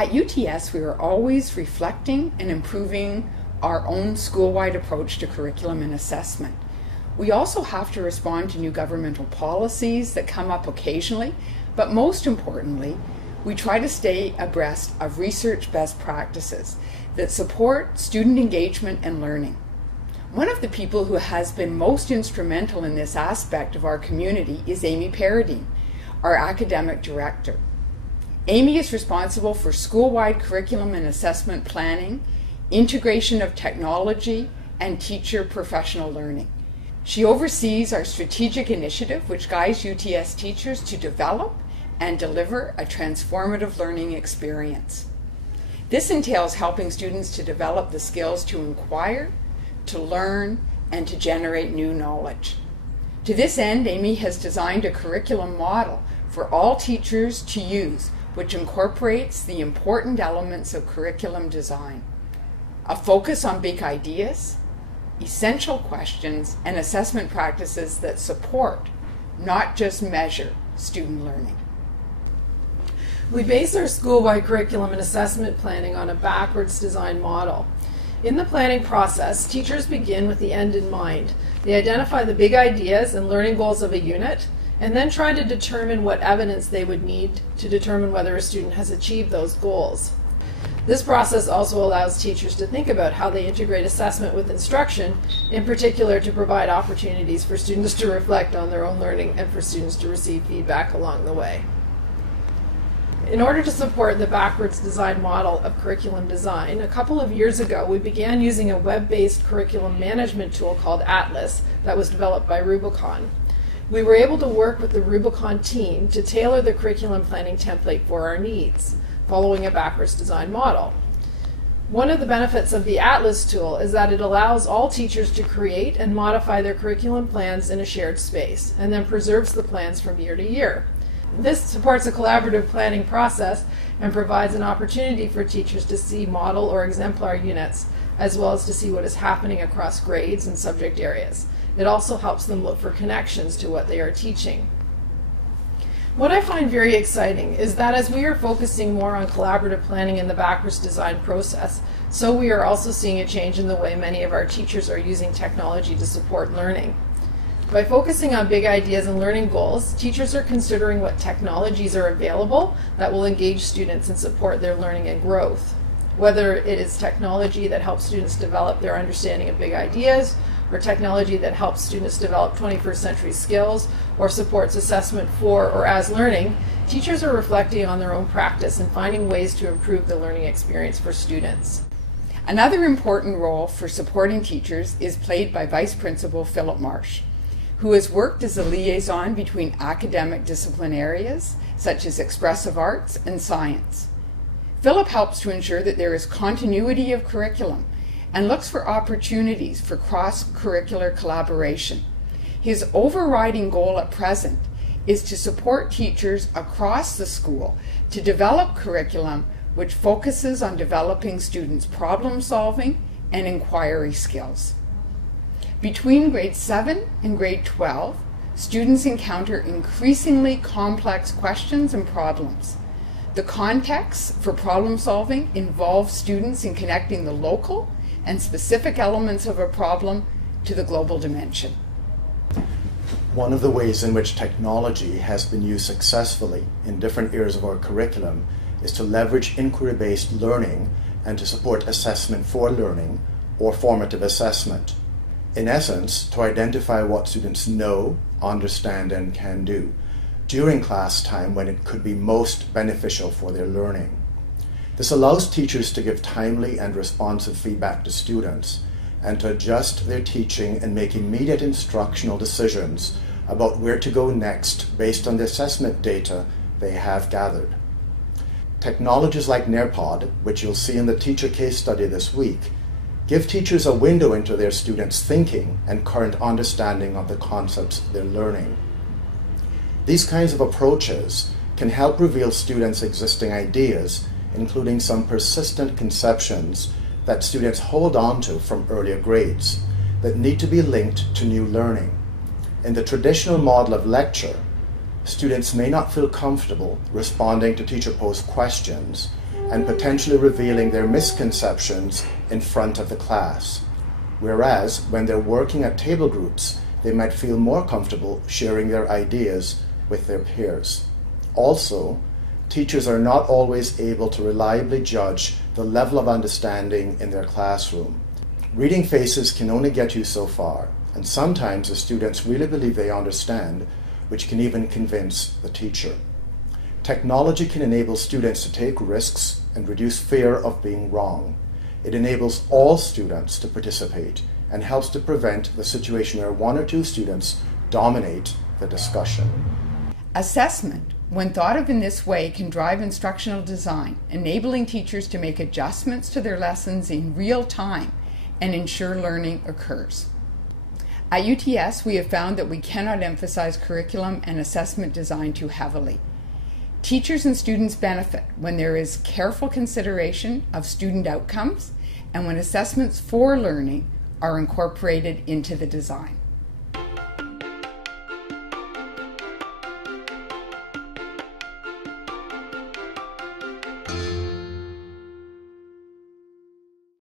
At UTS, we are always reflecting and improving our own school-wide approach to curriculum and assessment. We also have to respond to new governmental policies that come up occasionally, but most importantly, we try to stay abreast of research best practices that support student engagement and learning. One of the people who has been most instrumental in this aspect of our community is Amy Paradine, our academic director. Amy is responsible for school-wide curriculum and assessment planning, integration of technology, and teacher professional learning. She oversees our strategic initiative, which guides UTS teachers to develop and deliver a transformative learning experience. This entails helping students to develop the skills to inquire, to learn, and to generate new knowledge. To this end, Amy has designed a curriculum model for all teachers to use, which incorporates the important elements of curriculum design. A focus on big ideas, essential questions, and assessment practices that support, not just measure, student learning. We base our school-wide curriculum and assessment planning on a backwards design model. In the planning process, teachers begin with the end in mind. They identify the big ideas and learning goals of a unit, and then try to determine what evidence they would need to determine whether a student has achieved those goals. This process also allows teachers to think about how they integrate assessment with instruction, in particular to provide opportunities for students to reflect on their own learning and for students to receive feedback along the way. In order to support the backwards design model of curriculum design, a couple of years ago we began using a web-based curriculum management tool called Atlas that was developed by Rubicon. We were able to work with the Rubicon team to tailor the curriculum planning template for our needs, following a backwards design model. One of the benefits of the Atlas tool is that it allows all teachers to create and modify their curriculum plans in a shared space, and then preserves the plans from year to year. This supports a collaborative planning process and provides an opportunity for teachers to see model or exemplar units, as well as to see what is happening across grades and subject areas. It also helps them look for connections to what they are teaching. What I find very exciting is that as we are focusing more on collaborative planning in the backwards design process, so we are also seeing a change in the way many of our teachers are using technology to support learning. By focusing on big ideas and learning goals, teachers are considering what technologies are available that will engage students and support their learning and growth. Whether it is technology that helps students develop their understanding of big ideas, or technology that helps students develop 21st century skills, or supports assessment for or as learning, teachers are reflecting on their own practice and finding ways to improve the learning experience for students. Another important role for supporting teachers is played by Vice Principal Philip Marsh, who has worked as a liaison between academic discipline areas, such as expressive arts and science. Philip helps to ensure that there is continuity of curriculum and looks for opportunities for cross-curricular collaboration. His overriding goal at present is to support teachers across the school to develop curriculum which focuses on developing students' problem-solving and inquiry skills. Between grade 7 and grade 12, students encounter increasingly complex questions and problems. The context for problem solving involves students in connecting the local and specific elements of a problem to the global dimension. One of the ways in which technology has been used successfully in different areas of our curriculum is to leverage inquiry-based learning and to support assessment for learning or formative assessment. In essence, to identify what students know, understand, and can do during class time when it could be most beneficial for their learning. This allows teachers to give timely and responsive feedback to students and to adjust their teaching and make immediate instructional decisions about where to go next based on the assessment data they have gathered. Technologies like Nearpod, which you'll see in the teacher case study this week, give teachers a window into their students' thinking and current understanding of the concepts they're learning. These kinds of approaches can help reveal students' existing ideas, including some persistent conceptions that students hold on to from earlier grades that need to be linked to new learning. In the traditional model of lecture, students may not feel comfortable responding to teacher-posed questions and potentially revealing their misconceptions in front of the class. Whereas when they're working at table groups, they might feel more comfortable sharing their ideas with their peers. Also, teachers are not always able to reliably judge the level of understanding in their classroom. Reading faces can only get you so far, and sometimes the students really believe they understand, which can even convince the teacher. Technology can enable students to take risks and reduce fear of being wrong. It enables all students to participate and helps to prevent the situation where one or two students dominate the discussion. Assessment, when thought of in this way, can drive instructional design, enabling teachers to make adjustments to their lessons in real time and ensure learning occurs. At UTS, we have found that we cannot emphasize curriculum and assessment design too heavily. Teachers and students benefit when there is careful consideration of student outcomes and when assessments for learning are incorporated into the design.